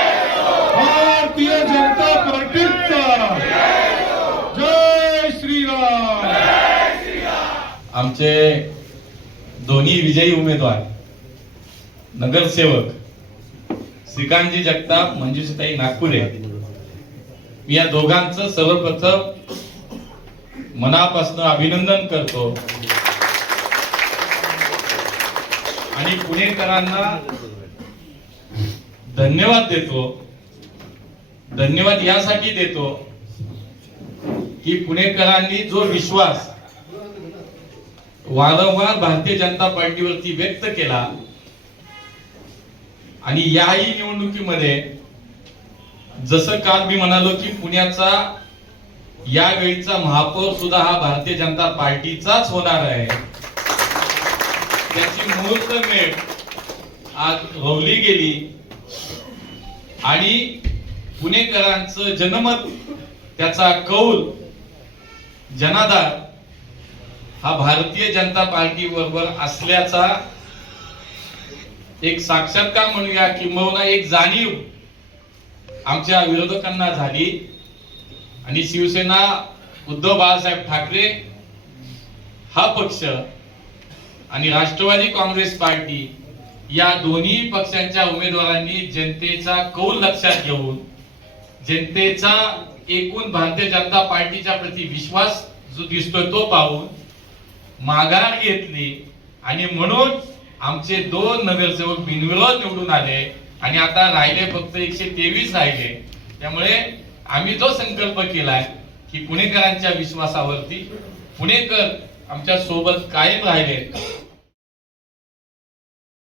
भारतीय जनता पार्टीचा जय श्रीराम। आमचे दोन्ही विजयी उमेदवार नगरसेवक श्रीकांतजी जगताप, मंजुषाताई नागपुरे, मी या दोघांचं सर्वप्रथम मनापासून अभिनंदन करतो आणि पुणेकरांना धन्यवाद देतो। धन्यवाद यासाठी देतो की पुणेकरांनी जो विश्वास वारंवार भारतीय जनता पार्टीवरती व्यक्त केला आणि याही निवडणुकीमध्ये जसं काल मी म्हणालो की पुण्याचा यावेळीचा महापौर सुद्धा हा भारतीय जनता पार्टीचाच होणार आहे, त्याची मुहूर्तमेढ आज रोवली गेली आणि पुणेकरांचं जनमत, त्याचा कौल, जनाधार हा भारतीय जनता पार्टी बरोबर असल्याचा एक साक्षात्कार म्हणूया किंबहुना एक जाणीव आमच्या विरोधकांना झाली आणि शिवसेना उद्धव बाळासाहेब ठाकरे हा पक्ष आणि राष्ट्रवादी काँग्रेस पार्टी या दोन्ही पक्षांच्या उमेदवारांनी जनतेचा कौल लक्षात घेऊन जनतेचा एकूण भारतीय जनता पार्टीच्या प्रति विश्वास जो दिसतोय तो पाहून माघार घेतली आणि म्हणून आमचे दोन नगरसेवक बिनविरोध निवडून आले आणि आता राहिले फक्त 123 राहिले। त्यामुळे आम्ही जो संकल्प केलाय की पुणेकरांच्या विश्वासावरती पुणेकर आमच्या सोबत कायम राहिले